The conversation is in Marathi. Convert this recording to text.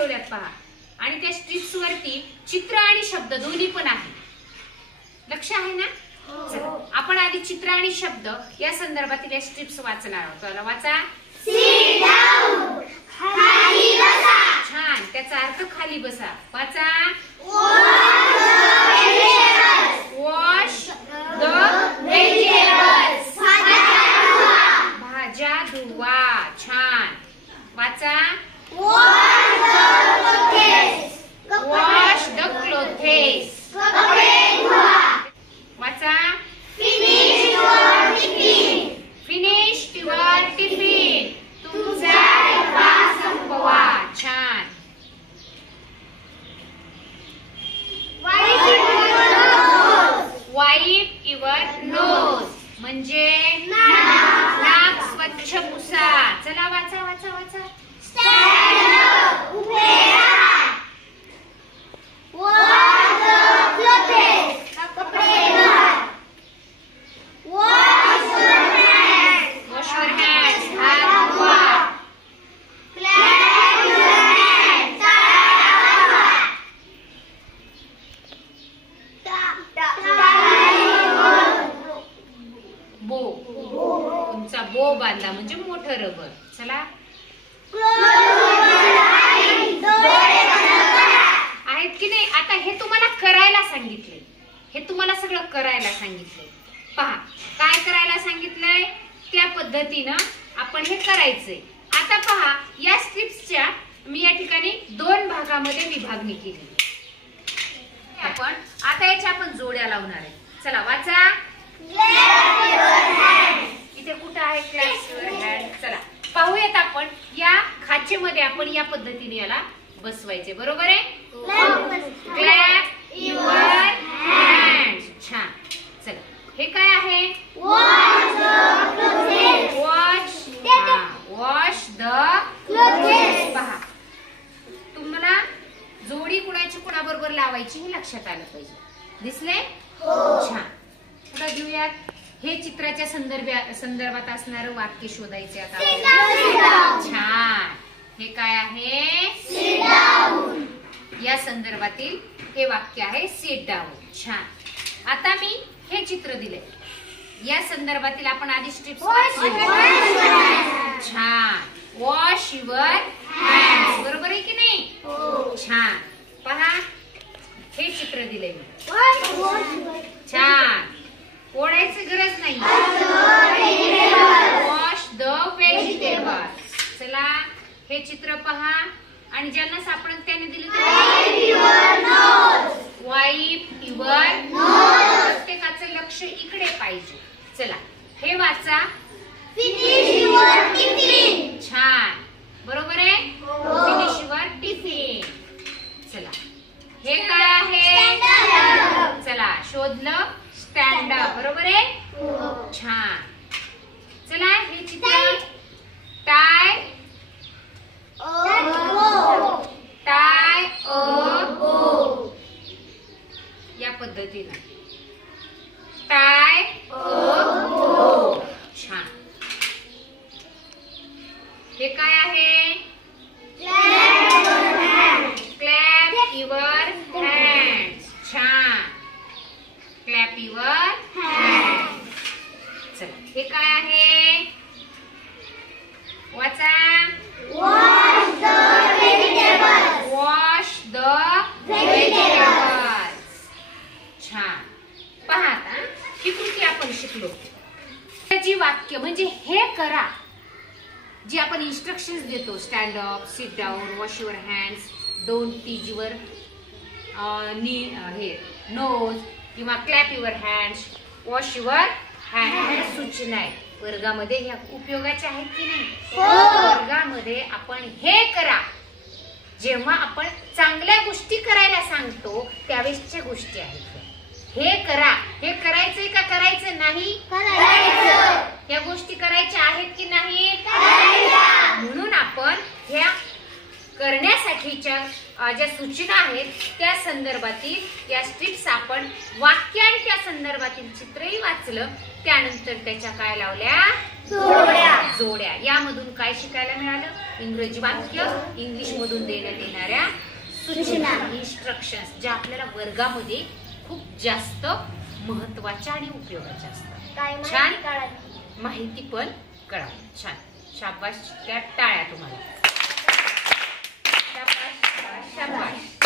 ठेवल्यात पहा आणि त्या स्ट्रिप्स वरती चित्र आणि शब्द दोन्ही पण आहे. लक्ष आहे ना? चला आपण आधी चित्र आणि शब्द या संदर्भातील या स्ट्रिप्स वाचणार आहोत. चला वाचा. Sit down. खाली बसा. छान. त्याचा अर्थ खाली बसा. वाचा. Wash the vegetables. भाज्या धुवा. छान. वाचा. Wash the clothes. कपडे धुवा. वाचा. Finish your tiffin. Finish your tiffin. तुमचा डबा संपवा. छान. Wipe your nose. म्हणजे नाक स्वच्छ पुसा. चला वाचा वाचा वाचा. Stand up. उभे राहा. Wash the clothes. कपडे धुवा. Wash your hands. Wash your hands. हात धुवा. Clap your hands. बो. तुमचा बो बांधा म्हणजे मोठं रबर. चला. आहेत की नाही? आता हे तुम्हाला करायला सांगितले. हे तुम्हाला सगळं करायला सांगितलंय. पहा काय करायला सांगितलंय त्या पद्धतीनं आपण हे करायचंय. आता पहा या स्ट्रिप्सच्या मी या ठिकाणी 2 भागामध्ये विभागणी केली. आपण आता याच्या आपण जोड्या लावणार आहे. चला वाचा. इथे कुठं आहे क्लॅप युअर हँड? चला पाहूयात आपण या खाचेमध्ये आपण या पद्धतीने याला बसवायचे. बरोबर आहे? Clap your hand. छान. चला हे काय आहे? Wash the clothes. पहा तुम्हाला जोडी कुणाची कुणाबरोबर लावायची हे लक्षात आलं पाहिजे. दिसले? छान. पुढे घेऊयात. हे चित्राच्या संदर्भात असणारं वाक्य शोधायचे आता. छान. हे काय आहे? Sit down. या संदर्भातील हे वाक्य आहे सिट डाऊन. छान. आता मी हे चित्र दिले या संदर्भातील आपण आधी स्ट्रिप्स छान. Wash your hands. बरोबर आहे की नाही? छान. पहा हे चित्र दिले मी. छान. ओढायची गरज नाही. Wash the vegetables. चला हे चित्र पहा आणि ज्यांना सापडत त्याने दिले वाईप युअर. प्रत्येकाचं लक्ष इकडे पाहिजे. चला हे वाचा. Finish your tiffin. छान. बरोबर आहे? Finish your tiffin. चला हे काय आहे? चला शोधलं. Stand up. बरोबर आहे? छान. चला हे चित्र. टाय टाय अ बो. या पद्धतीने टाय अ बो. छान. हे काय आहे? Clap your hands. छान. Clap your hands. चला हे काय आहे? वाचा. Wash the vegetables. Wash the vegetables. छान. पहा आता ही कृती आपण शिकलो. जी वाक्य म्हणजे हे करा जी आपण इन्स्ट्रक्शन्स देतो. Stand up, sit down, wash your hands, don't teach your हे नोज किंवा clap your hands, wash your hand. सूचना आहे वर्गामध्ये ह्या उपयोगाच्या आहेत की नाही? वर्गामध्ये आपण हे करा. जेव्हा आपण चांगल्या गोष्टी करायला सांगतो त्यावेळेसच्या गोष्टी आहेत. हे करा. हे करायचंय का करायचं नाही? या गोष्टी करायच्या आहेत की नाही? म्हणून आपण ह्या करण्यासाठीच्या ज्या सूचना आहेत त्या संदर्भातील या स्ट्रिप्स आपण वाक्य आणि त्या संदर्भातील चित्रही वाचलं. त्यानंतर त्याच्या काय लावल्या? जोड्या. यामधून काय शिकायला मिळालं? इंग्रजी वाक्य इंग्लिश मधून देण्यात येणाऱ्या सूचना, इन्स्ट्रक्शन्स, ज्या आपल्याला वर्गामध्ये खूप जास्त महत्वाच्या आणि उपयोगाच्या असतात. छान माहिती पण कळाली. छान, शाबास. त्या टाळ्या तुम्हाला. शाबास, शाबास.